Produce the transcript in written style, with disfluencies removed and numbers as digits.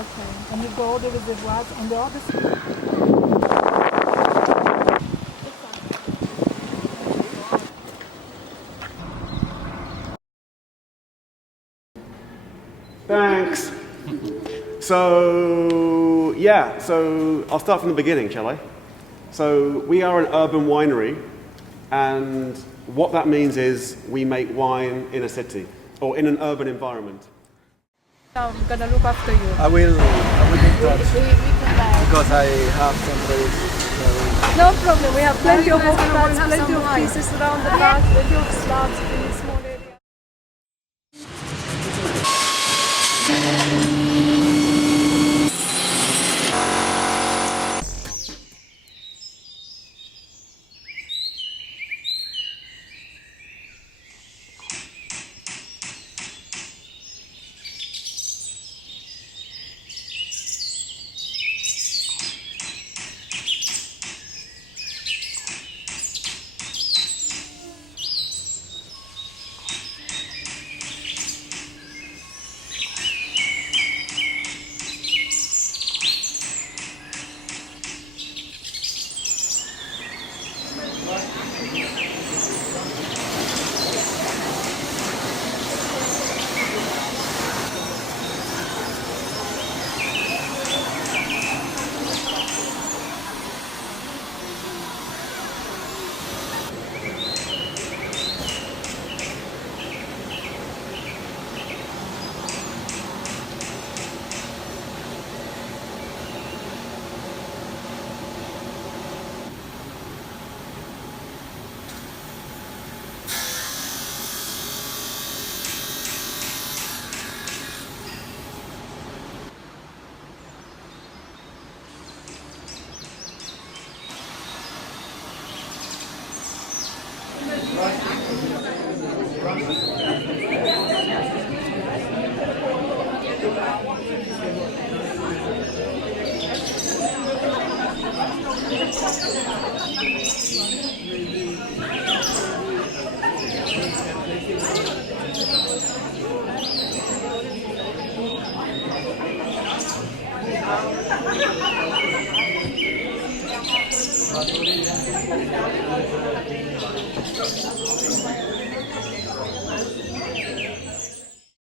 Okay. And you go all the reservoirs on the other side. Thanks. So, yeah, so I'll start from the beginning, shall I? So, we are an urban winery, and what that means is we make wine in a city, or in an urban environment. I'm gonna look after you. I will be in touch We come back. because I have some place. No problem. We have plenty of guys gonna plants, have plenty some of wine? pieces around the back, plenty of slabs in this small area.